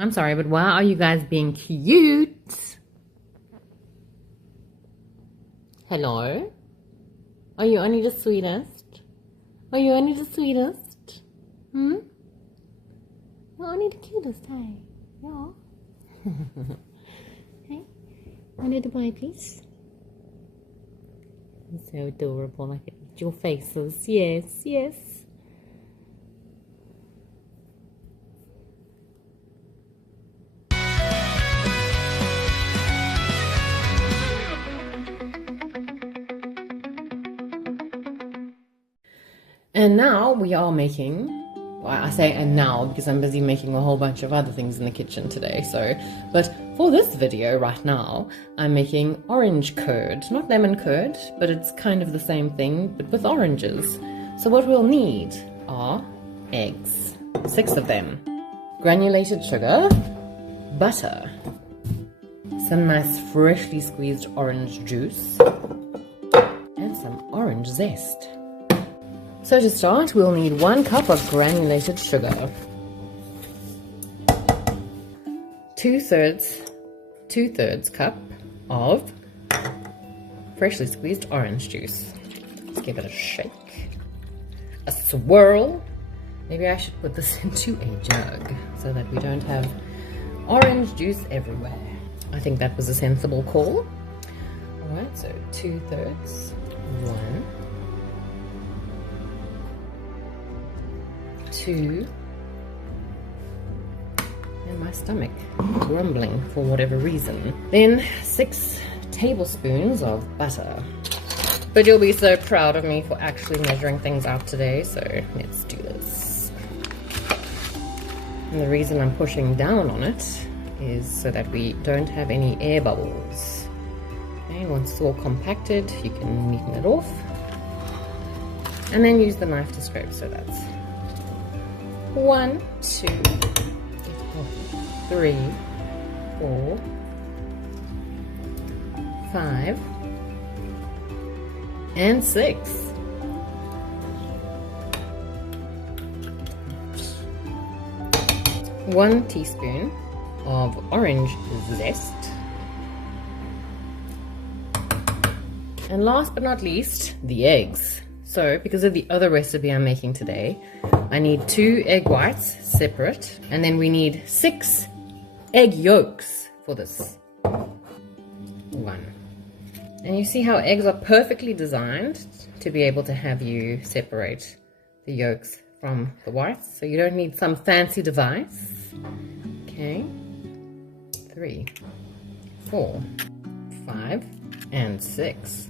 I'm sorry, but why are you guys being cute? Hello? Are you only the sweetest? Are you only the sweetest? You're only the cutest, hey? Yeah. Hey, one little boy, please. You're so adorable. I can eat your faces. Yes, yes. And now we are making, well, I say and now because I'm busy making a whole bunch of other things in the kitchen today, but for this video right now, I'm making orange curd, not lemon curd, but it's kind of the same thing, but with oranges. So what we'll need are eggs, 6 of them, granulated sugar, butter, some nice freshly squeezed orange juice, and some orange zest. So to start, we'll need 1 cup of granulated sugar, 2/3 cup of freshly squeezed orange juice. Let's give it a shake, a swirl. Maybe I should put this into a jug so that we don't have orange juice everywhere. I think that was a sensible call. All right, so 2/3, 1, 2, and my stomach grumbling for whatever reason. Then 6 tablespoons of butter. But you'll be so proud of me for actually measuring things out today, so let's do this. And the reason I'm pushing down on it is so that we don't have any air bubbles. Okay, once it's all compacted, you can neaten it off. And then use the knife to scrape, so that's 1, 2, 3, 4, 5, and 6. One teaspoon of orange zest. And last but not least, the eggs. So, because of the other recipe I'm making today, I need 2 egg whites separate, and then we need 6 egg yolks for this 1. And you see how eggs are perfectly designed to be able to have you separate the yolks from the whites, so you don't need some fancy device. Okay, 3, 4, 5, and 6.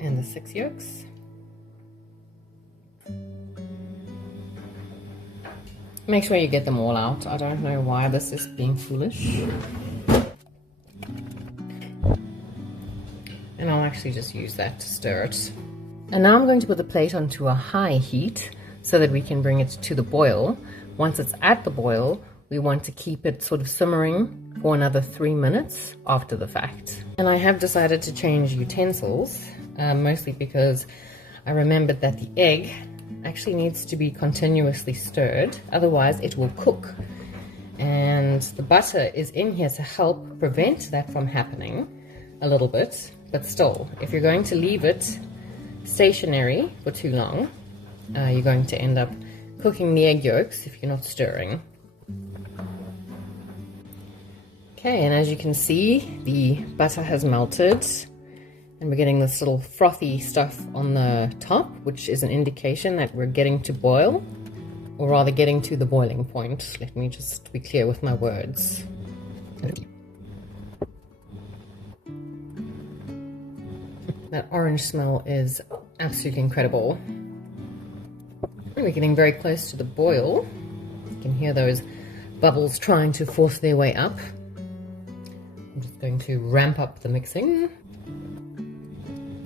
And the 6 yolks. Make sure you get them all out. I don't know why this is being foolish. And I'll actually just use that to stir it. And now I'm going to put the plate onto a high heat so that we can bring it to the boil. Once it's at the boil, we want to keep it sort of simmering for another 3 minutes after the fact. And I have decided to change utensils. Mostly because I remembered that the egg actually needs to be continuously stirred, otherwise it will cook. And the butter is in here to help prevent that from happening a little bit, but still, if you're going to leave it stationary for too long, you're going to end up cooking the egg yolks if you're not stirring. Okay, and as you can see, the butter has melted. And we're getting this little frothy stuff on the top, which is an indication that we're getting to boil, or rather getting to the boiling point. Let me just be clear with my words. That orange smell is absolutely incredible. And we're getting very close to the boil. You can hear those bubbles trying to force their way up. I'm just going to ramp up the mixing.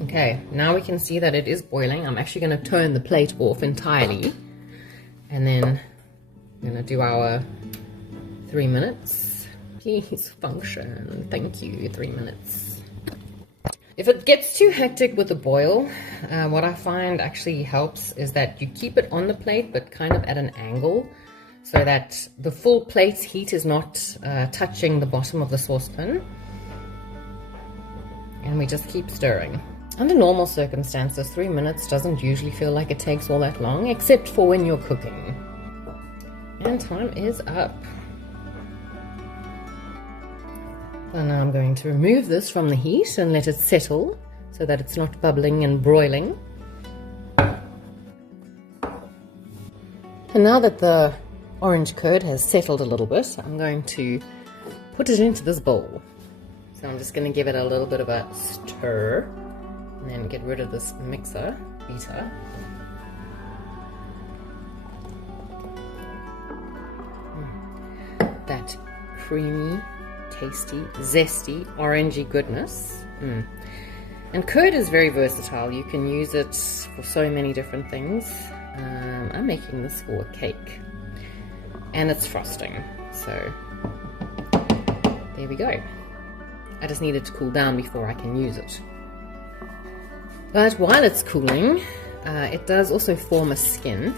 Okay, now we can see that it is boiling. I'm actually going to turn the plate off entirely. And then I'm going to do our 3 minutes. Please function. Thank you, 3 minutes. If it gets too hectic with the boil, what I find actually helps is that you keep it on the plate, but kind of at an angle, so that the full plate's heat is not touching the bottom of the saucepan. And we just keep stirring. Under normal circumstances, 3 minutes doesn't usually feel like it takes all that long, except for when you're cooking. And time is up. So now I'm going to remove this from the heat and let it settle so that it's not bubbling and broiling. And now that the orange curd has settled a little bit, I'm going to put it into this bowl. So I'm just going to give it a little bit of a stir and then get rid of this beater. That creamy, tasty, zesty, orangey goodness. And curd is very versatile. You can use it for so many different things. I'm making this for a cake. And it's frosting. So there we go. I just need it to cool down before I can use it. But while it's cooling, it does also form a skin.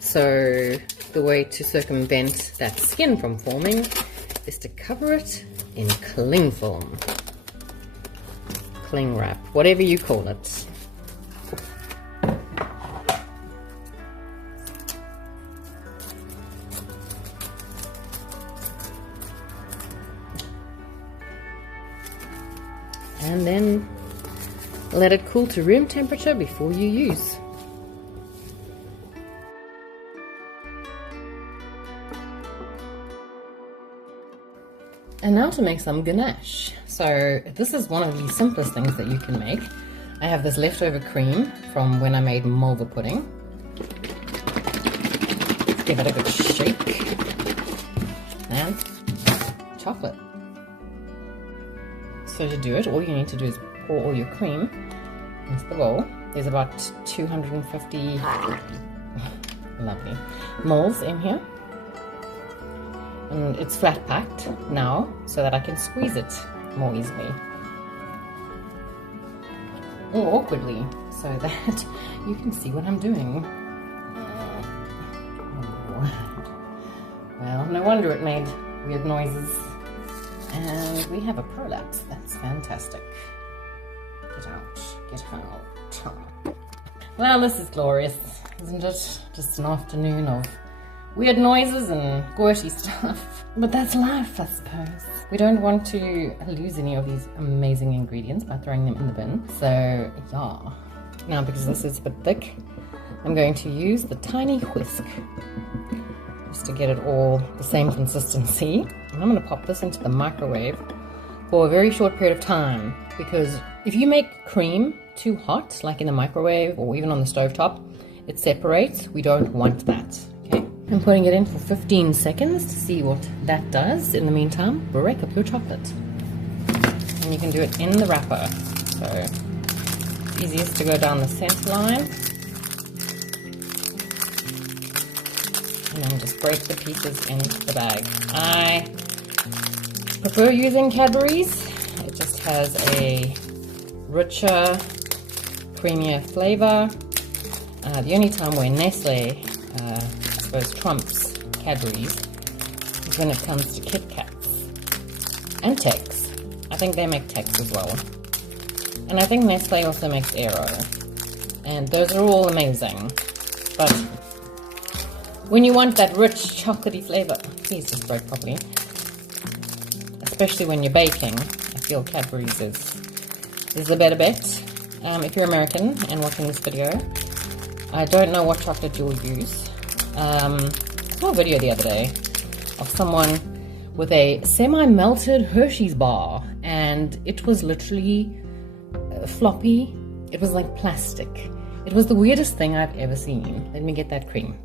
So the way to circumvent that skin from forming is to cover it in cling film. Cling wrap, whatever you call it. And then let it cool to room temperature before you use. And now to make some ganache. So this is one of the simplest things that you can make. I have this leftover cream from when I made mulva pudding. Let's give it a good shake. And chocolate. So to do it, all you need to do is pour all your cream into the bowl. There's about 250 lovely mils in here. And it's flat packed now so that I can squeeze it more easily. Or awkwardly, so that you can see what I'm doing. Well, no wonder it made weird noises. And we have a prolapse. That's fantastic. Get out. Get out. Well, this is glorious, isn't it? Just an afternoon of weird noises and squirty stuff. But that's life, I suppose. We don't want to lose any of these amazing ingredients by throwing them in the bin. So, yeah. Now, because this is a bit thick, I'm going to use the tiny whisk just to get it all the same consistency. And I'm going to pop this into the microwave for a very short period of time, because if you make cream too hot, like in the microwave or even on the stovetop, it separates. We don't want that. Okay, I'm putting it in for 15 seconds to see what that does. In the meantime, break up your chocolate. And you can do it in the wrapper. So it's easiest to go down the center line. And then just break the pieces into the bag. I prefer using Cadbury's. It just has a richer, creamier flavor. The only time where Nestle, I suppose, trumps Cadbury's is when it comes to Kit Kats and Tex. I think they make Tex as well. And I think Nestle also makes Aero. And those are all amazing. But when you want that rich chocolatey flavor, please just break properly. Especially when you're baking, I feel Cadbury's is the better bet. If you're American and watching this video, I don't know what chocolate you'll use. I saw a video the other day of someone with a semi-melted Hershey's bar, and it was literally floppy. It was like plastic. It was the weirdest thing I've ever seen. Let me get that cream.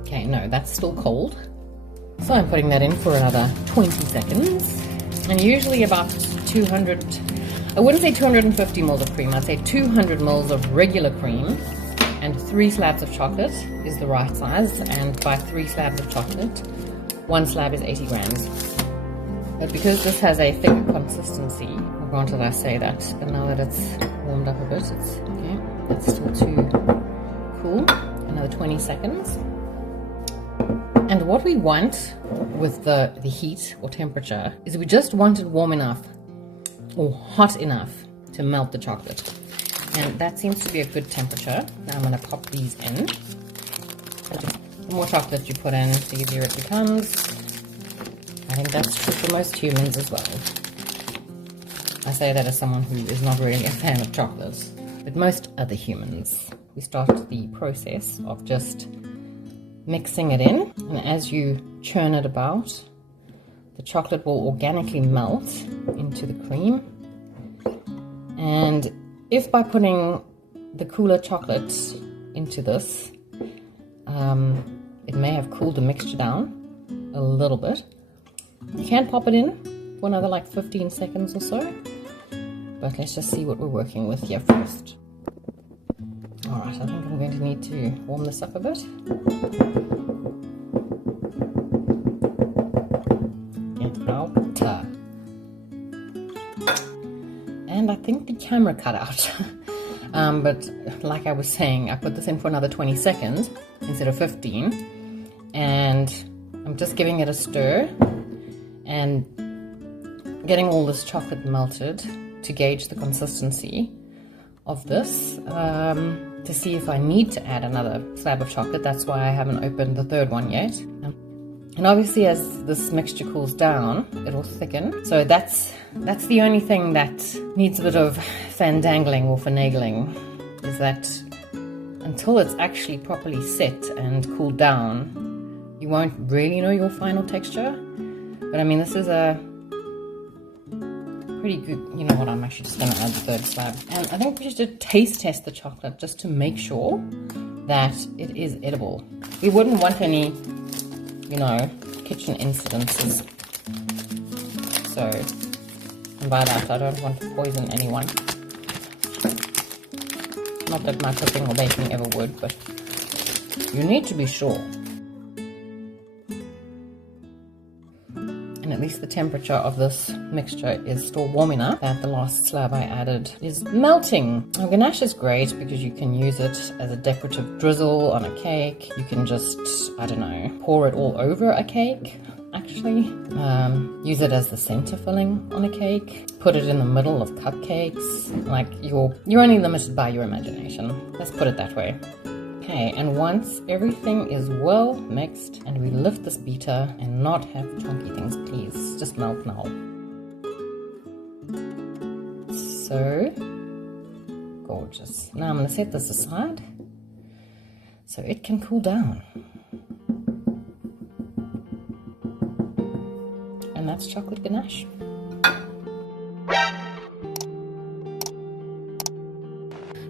Okay, no, that's still cold. So I'm putting that in for another 20 seconds. And usually about 200, I wouldn't say 250 mils of cream, I'd say 200 mils of regular cream. And 3 slabs of chocolate is the right size. And by 3 slabs of chocolate, 1 slab is 80 grams. But because this has a thicker consistency, granted I say that, but now that it's warmed up a bit, it's okay. It's still too cool. 20 seconds. And what we want with the heat or temperature is we just want it warm enough or hot enough to melt the chocolate. And that seems to be a good temperature. Now I'm going to pop these in. The more chocolate you put in, the easier it becomes. I think that's true for most humans as well. I say that as someone who is not really a fan of chocolate, but most other humans. We start the process of just mixing it in, and as you churn it about, the chocolate will organically melt into the cream. And if by putting the cooler chocolate into this, it may have cooled the mixture down a little bit, you can pop it in for another like 15 seconds or so. But let's just see what we're working with here first. Alright, I think I'm going to need to warm this up a bit. Get out. And I think the camera cut out. But like I was saying, I put this in for another 20 seconds instead of 15. And I'm just giving it a stir and getting all this chocolate melted to gauge the consistency of this, to see if I need to add another slab of chocolate. That's why I haven't opened the third one yet. And obviously as this mixture cools down, it will thicken. So that's the only thing that needs a bit of fandangling or finagling, is that until it's actually properly set and cooled down, you won't really know your final texture. But I mean, this is a pretty good, you know what, I'm actually just going to add the third slab. And I think we should taste test the chocolate just to make sure that it is edible. We wouldn't want any, you know, kitchen incidences. So, and by that I don't want to poison anyone. Not that my cooking or baking ever would, but you need to be sure. And at least the temperature of this mixture is still warm enough that the last slab I added is melting. Now, ganache is great because you can use it as a decorative drizzle on a cake. You can just, I don't know, pour it all over a cake, actually. Use it as the center filling on a cake. Put it in the middle of cupcakes. Like, you're only limited by your imagination. Let's put it that way. Okay, and once everything is well mixed, and we lift this beater and not have chunky things, please, just melt now. So gorgeous. Now I'm going to set this aside so it can cool down. And that's chocolate ganache.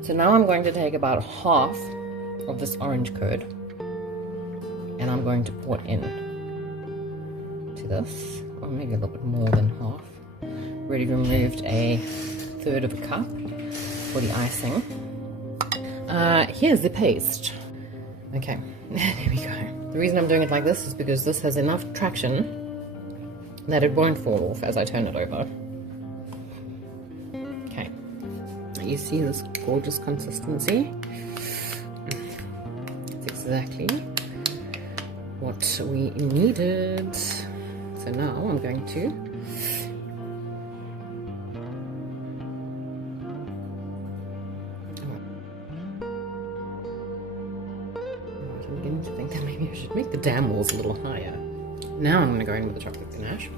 So now I'm going to take about half of this orange curd, and I'm going to pour it in to this, or maybe a little bit more than half. Already removed a third of a cup for the icing. Here's the paste. Okay, there we go. The reason I'm doing it like this is because this has enough traction that it won't fall off as I turn it over. Okay, you see this gorgeous consistency? Exactly what we needed. So now I'm going to I'm beginning to think that maybe I should make the dam walls a little higher. Now I'm going to go in with the chocolate ganache.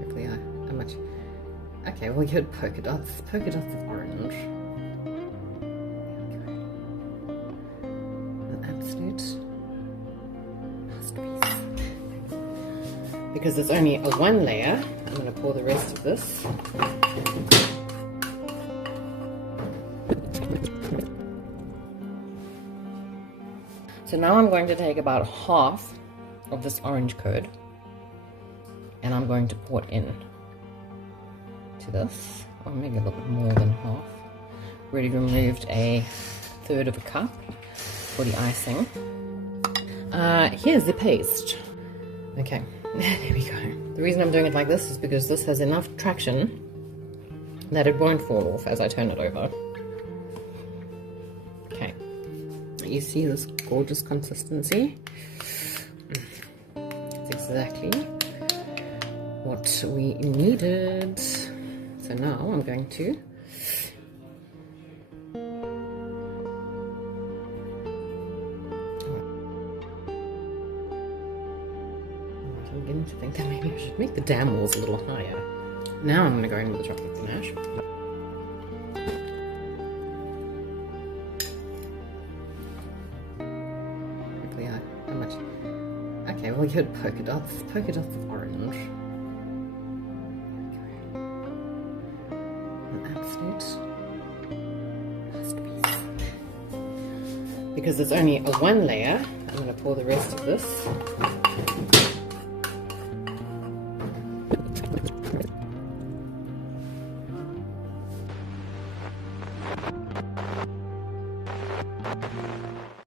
Hopefully I'm much. Okay, well, you had polka dots of orange. Okay. An absolute masterpiece. Because there's only a one layer, I'm going to pour the rest of this. So now I'm going to take about half of this orange curd, and I'm going to pour it in to this, or maybe a little bit more than half. Already removed a third of a cup for the icing. Here's the paste. Okay, there we go. The reason I'm doing it like this is because this has enough traction that it won't fall off as I turn it over. Okay, you see this gorgeous consistency? It's exactly what we needed. So now I'm going to I'm beginning to think that maybe I should make the dam walls a little higher. Now I'm going to go in with the chocolate ganache. Hopefully how much? Okay, well, you had polka dots of orange. Okay. An absolute masterpiece. Because it's only a one layer, I'm going to pour the rest of this.